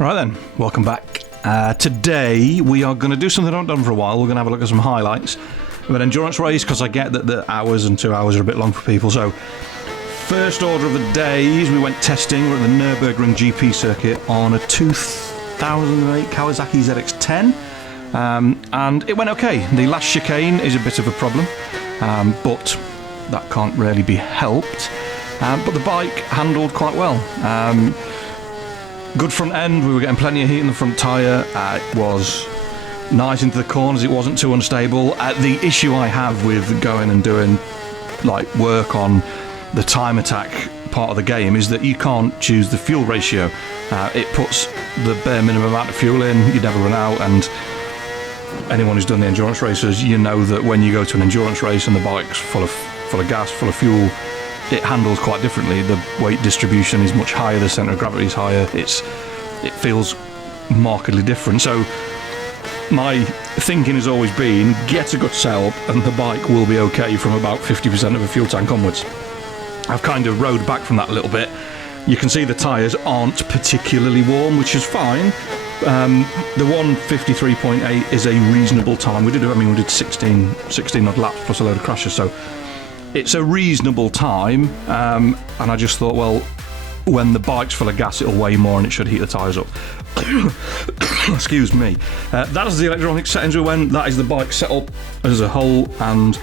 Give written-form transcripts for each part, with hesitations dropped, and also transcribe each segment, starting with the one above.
Right then, welcome back. Today we are going to do something I've not done for a while. We're going to have a look at some highlights of an endurance race, because I get that the hours and 2 hours are a bit long for people. So first order of the day is we went testing. We're at the Nurburgring GP circuit on a 2008 Kawasaki ZX-10, and it went okay. The last chicane is a bit of a problem, but that can't really be helped. But the bike handled quite well. Good front end, we were getting plenty of heat in the front tyre. It was nice into the corners, it wasn't too unstable. The issue I have with going and doing like work on the time attack part of the game is that you can't choose the fuel ratio. It puts the bare minimum amount of fuel in, you never run out, and anyone who's done the endurance races, you know that when you go to an endurance race and the bike's full of gas, full of fuel, it handles quite differently. The weight distribution is much higher, the centre of gravity is higher, it feels markedly different. So my thinking has always been, get a good setup and the bike will be okay from about 50% of a fuel tank onwards. I've kind of rode back from that a little bit. You can see the tyres aren't particularly warm, which is fine. The 153.8 is a reasonable time. We did 16 odd laps plus a load of crashes, so it's a reasonable time, and I just thought, well, when the bike's full of gas, it'll weigh more and it should heat the tyres up. Excuse me. That is the electronic settings we went. That is the bike setup as a whole, and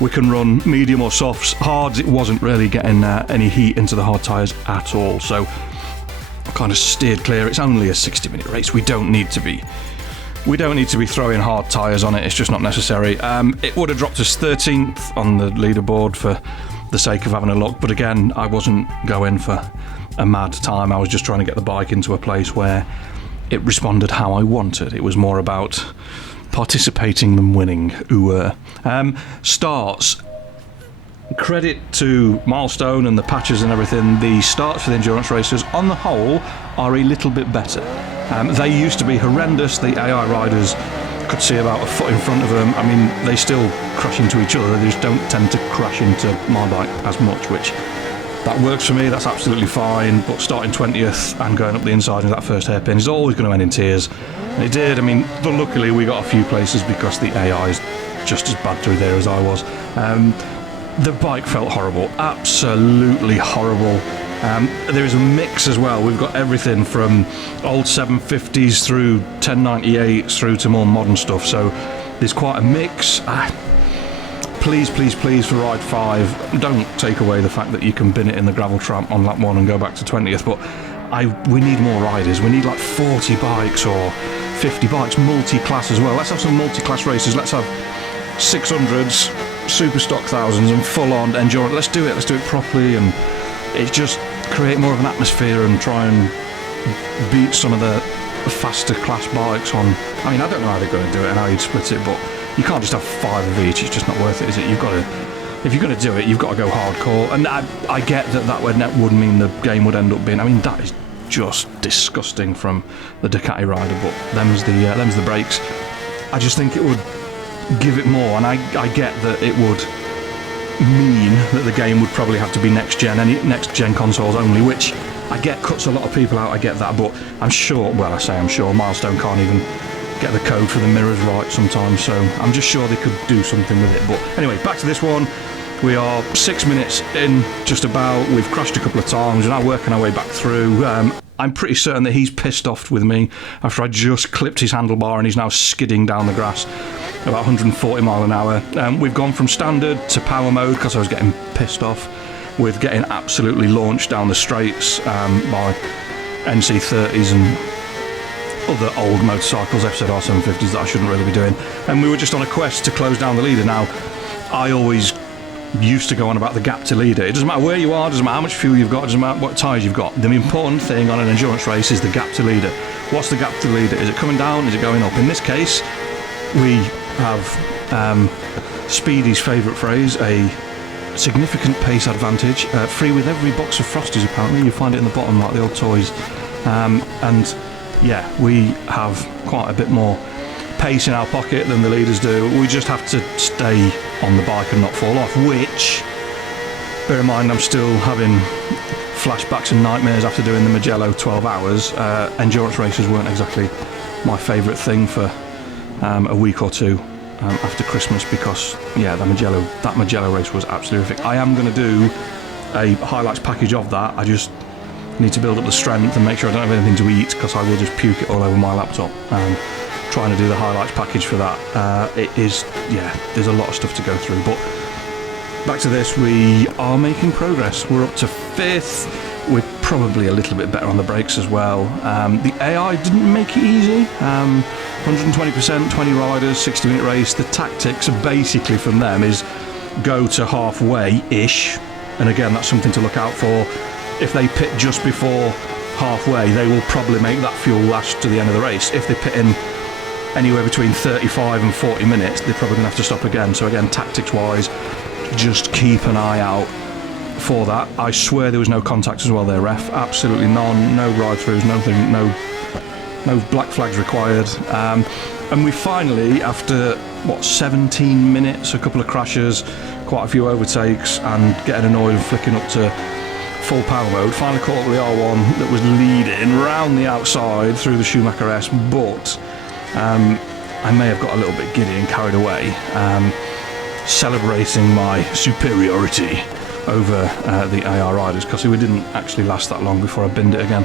we can run medium or softs. Hards, it wasn't really getting any heat into the hard tyres at all, so I kind of steered clear. It's only a 60-minute race. We don't need to be throwing hard tyres on it, it's just not necessary. It would have dropped us 13th on the leaderboard for the sake of having a look, but again, I wasn't going for a mad time. I was just trying to get the bike into a place where it responded how I wanted. It was more about participating than winning. Starts. Credit to Milestone and the patches and everything, the starts for the endurance racers on the whole are a little bit better. They used to be horrendous. The AI riders could see about a foot in front of them. I mean, they still crash into each other, they just don't tend to crash into my bike as much, which that works for me, that's absolutely fine. But starting 20th and going up the inside into that first hairpin is always going to end in tears, and it did. I mean, luckily we got a few places because the AI is just as bad through there as I was. The bike felt horrible, absolutely horrible. There is a mix as well. We've got everything from old 750s through 1098s through to more modern stuff, so there's quite a mix. Please for Ride 5, don't take away the fact that you can bin it in the gravel trap on lap 1 and go back to 20th, but we need more riders. We need like 40 bikes or 50 bikes, multi-class as well. Let's have some multi-class races. Let's have 600s, super stock thousands and full-on endurance. Let's do it properly, and it's just create more of an atmosphere and try and beat some of the faster class bikes on. I mean, I don't know how they're going to do it and how you'd split it, but you can't just have 5 of each. It's just not worth it, is it? If you're going to do it, you've got to go hardcore. And I get that would mean the game would end up being, I mean, that is just disgusting from the Ducati rider, but them's the brakes. I just think it would give it more, and I get that it would mean that the game would probably have to be next gen consoles only, which I get cuts a lot of people out, I get that, but I'm sure Milestone can't even get the code for the mirrors right sometimes, so I'm just sure they could do something with it. But anyway, back to this one. We are 6 minutes in, just about. We've crashed a couple of times, we're now working our way back through. I'm pretty certain that he's pissed off with me after I just clipped his handlebar and he's now skidding down the grass about 140 mile an hour. We've gone from standard to power mode because I was getting pissed off with getting absolutely launched down the straights by NC30s and other old motorcycles, FZR 750s that I shouldn't really be doing. And we were just on a quest to close down the leader. Now, I always used to go on about the gap to leader. It doesn't matter where you are, it doesn't matter how much fuel you've got, it doesn't matter what tyres you've got. The important thing on an endurance race is the gap to leader. What's the gap to leader? Is it coming down? Is it going up? In this case, we have Speedy's favourite phrase, a significant pace advantage, free with every box of Frosties apparently. You find it in the bottom like the old toys. And yeah, we have quite a bit more pace in our pocket than the leaders do. We just have to stay on the bike and not fall off, which Bear in mind, I'm still having flashbacks and nightmares after doing the Mugello 12 hours. Endurance races weren't exactly my favourite thing for a week or two after Christmas, because that Mugello race was absolutely horrific. I am going to do a highlights package of that. I just need to build up the strength and make sure I don't have anything to eat, because I will just puke it all over my laptop. Trying to do the highlights package for that. There's a lot of stuff to go through, but back to this, we are making progress. We're up to 5th. We're probably a little bit better on the brakes as well. The AI didn't make it easy. 120%, 20 riders, 60-minute race. The tactics are basically from them is go to halfway-ish. And again, that's something to look out for. If they pit just before halfway, they will probably make that fuel last to the end of the race. If they pit in anywhere between 35 and 40 minutes, they're probably going to have to stop again. So again, tactics-wise, just keep an eye out for that. I swear there was no contact as well there, ref. Absolutely none. No ride-throughs, nothing, no black flags required. And we finally, after, 17 minutes, a couple of crashes, quite a few overtakes, and getting annoyed and flicking up to full power mode, finally caught up with the R1 that was leading round the outside through the Schumacher S, but I may have got a little bit giddy and carried away, celebrating my superiority over the AR riders, because we didn't actually last that long before I binned it again,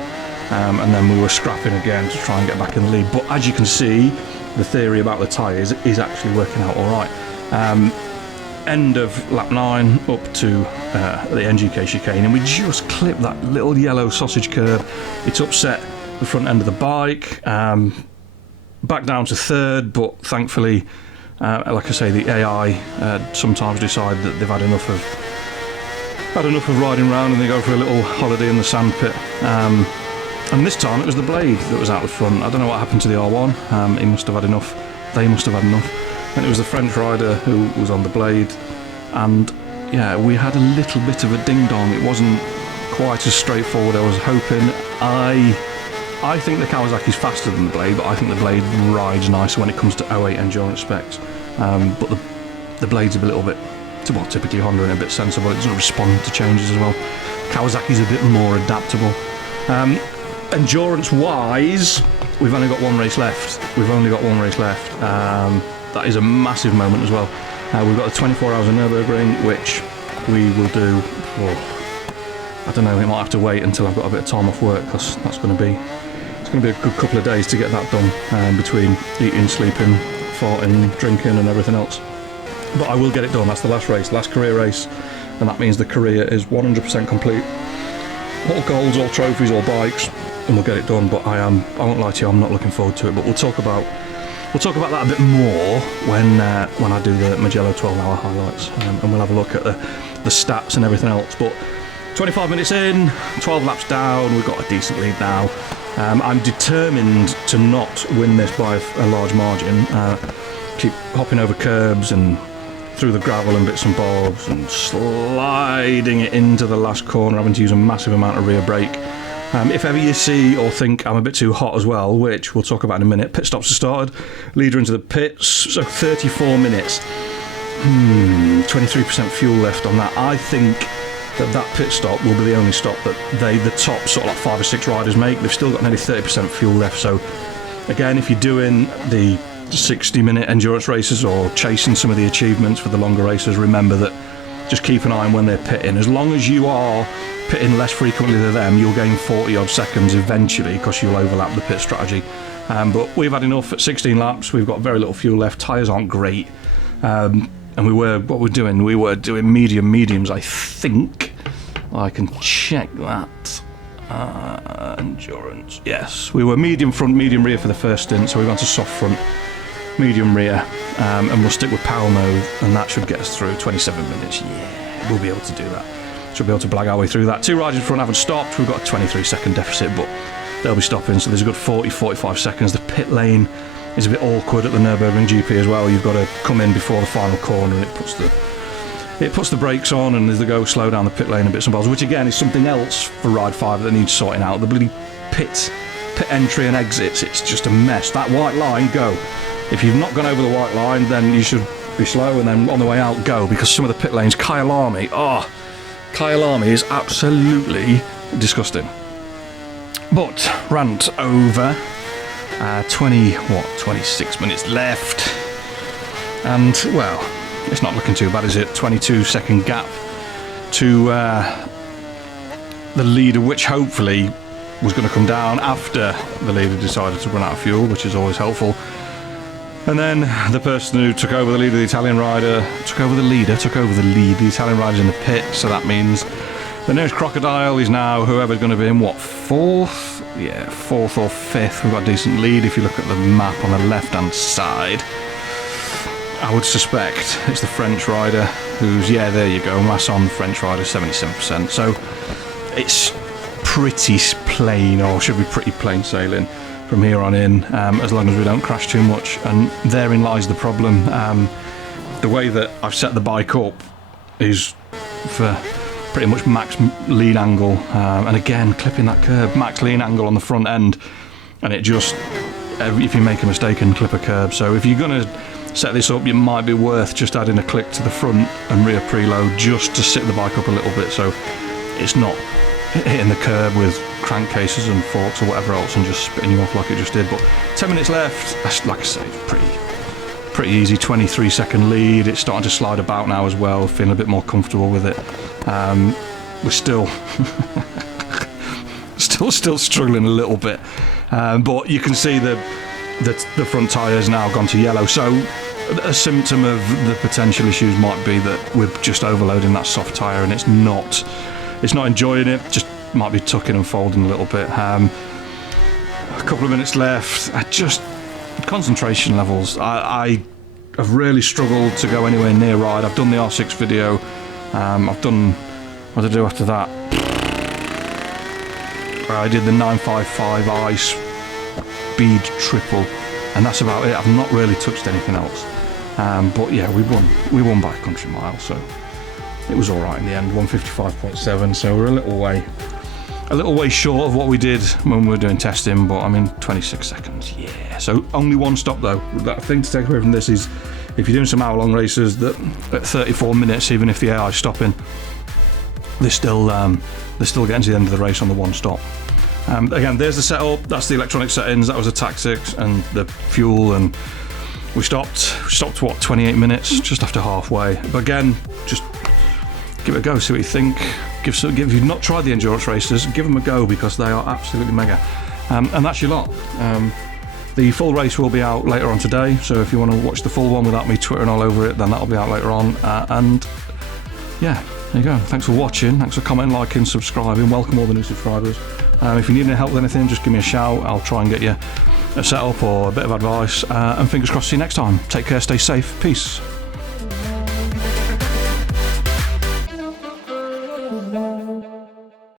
and then we were scrapping again to try and get back in the lead. But as you can see, the theory about the tyres is actually working out all right. End of lap 9 up to the NGK chicane, and we just clipped that little yellow sausage curb. It's upset the front end of the bike. Back down to 3rd, but thankfully, like I say, the AI sometimes decide that they've had enough of riding around, and they go for a little holiday in the sand pit. And this time it was the Blade that was out the front. I don't know what happened to the R1. He must have had enough. They must have had enough. And it was the French rider who was on the Blade. And we had a little bit of a ding-dong. It wasn't quite as straightforward as I was hoping. I think the Kawasaki's faster than the Blade, but I think the Blade rides nicer when it comes to 08 endurance specs. But the Blade's a little bit, typically Honda, and a bit sensible. It doesn't respond to changes as well. Kawasaki's a bit more adaptable. Endurance-wise, we've only got one race left. That is a massive moment as well. We've got the 24 hours of Nurburgring, which we will do. I don't know, we might have to wait until I've got a bit of time off work, because it's going to be a good couple of days to get that done, between eating, sleeping, farting, drinking and everything else. But I will get it done. That's the last race, last career race, and that means the career is 100% complete. All goals, all trophies, all bikes, and we'll get it done. But I won't lie to you, I'm not looking forward to it. But we'll talk about that a bit more when I do the Mugello 12-hour highlights, and we'll have a look at the stats and everything else. But 25 minutes in, 12 laps down, we've got a decent lead now. I'm determined to not win this by a large margin. Keep hopping over curbs and through the gravel and bits and bobs, and sliding it into the last corner, having to use a massive amount of rear brake. If ever you see or think I'm a bit too hot as well, which we'll talk about in a minute, pit stops have started, leader into the pits, so 34 minutes. 23% fuel left on that. I think that pit stop will be the only stop that the top sort of like 5 or 6 riders make. They've still got nearly 30% fuel left, so again, if you're doing the 60-minute endurance races or chasing some of the achievements for the longer races, remember that just keep an eye on when they're pitting. As long as you are pitting less frequently than them, you'll gain 40 odd seconds eventually, because you'll overlap the pit strategy. But we've had enough at 16 laps. We've got very little fuel left. Tyres aren't great, and we were doing mediums, I think. I can check that. Endurance, yes, we were medium front, medium rear for the first stint, so we went to soft front, medium rear, and we'll stick with power mode, and that should get us through 27 minutes. Yeah, we'll be able to do that. Should be able to blag our way through that. 2 riders in front haven't stopped. We've got a 23-second deficit, but they'll be stopping, so there's a good 40-45 seconds. The pit lane is a bit awkward at the Nurburgring GP as well. You've got to come in before the final corner, and it puts the brakes on, and as they go slow down the pit lane and bits and bobs, which again is something else for Ride 5 that needs sorting out. The bloody pit entry and exits, it's just a mess. That white line, go. If you've not gone over the white line, then you should be slow, and then on the way out, go, because some of the pit lanes, Kyalami, Kyalami is absolutely disgusting. But rant over. 26 minutes left. And, well, it's not looking too bad, is it? 22-second gap to the leader, which hopefully was going to come down after the leader decided to run out of fuel, which is always helpful. And then the person who took over the lead, the Italian rider, took over the lead. The Italian rider's in the pit, so that means the nearest crocodile is now whoever's going to be in, what, fourth? Yeah, fourth or fifth. We've got a decent lead if you look at the map on the left-hand side. I would suspect it's the French rider who's, yeah, there you go, Masson, French rider, 77%. So it's pretty plain, or should be pretty plain sailing from here on in, as long as we don't crash too much. And therein lies the problem. The way that I've set the bike up is for pretty much max lean angle, and again clipping that curb, max lean angle on the front end, and it just, if you make a mistake and clip a curb. So if you're going to set this up, it might be worth just adding a click to the front and rear preload just to sit the bike up a little bit, so it's not hitting the curb with crankcases and forks or whatever else and just spitting you off like it just did. But 10 minutes left, like I say, pretty easy. 23-second lead. It's starting to slide about now as well, feeling a bit more comfortable with it. We're still struggling a little bit, but you can see the front tyre's now gone to yellow, so a symptom of the potential issues might be that we're just overloading that soft tyre, and it's not enjoying it, just might be tucking and folding a little bit. A couple of minutes left. Concentration levels. I have really struggled to go anywhere near ride. I've done the R6 video. I've done, what did I do after that? I did the 955 ice speed triple, and that's about it. I've not really touched anything else. But yeah, we won by a country mile, so it was all right in the end. 155.7, so we're a little way short of what we did when we were doing testing, but I mean 26 seconds, yeah. So only one stop though. That thing to take away from this is, if you're doing some hour-long races, that at 34 minutes, even if the AI is stopping, they're still getting to the end of the race on the one stop. Again, there's the setup. That's the electronic settings. That was the tactics and the fuel, and we stopped what, 28 minutes, just after halfway. But again, just give it a go, see what you think. If you've not tried the endurance races, give them a go, because they are absolutely mega. And that's your lot. The full race will be out later on today, so if you want to watch the full one without me twittering all over it, then that'll be out later on. And yeah, there you go. Thanks for watching. Thanks for commenting, liking, subscribing. Welcome all the new subscribers. If you need any help with anything, just give me a shout. I'll try and get you a setup or a bit of advice. And fingers crossed, see you next time. Take care, stay safe, peace.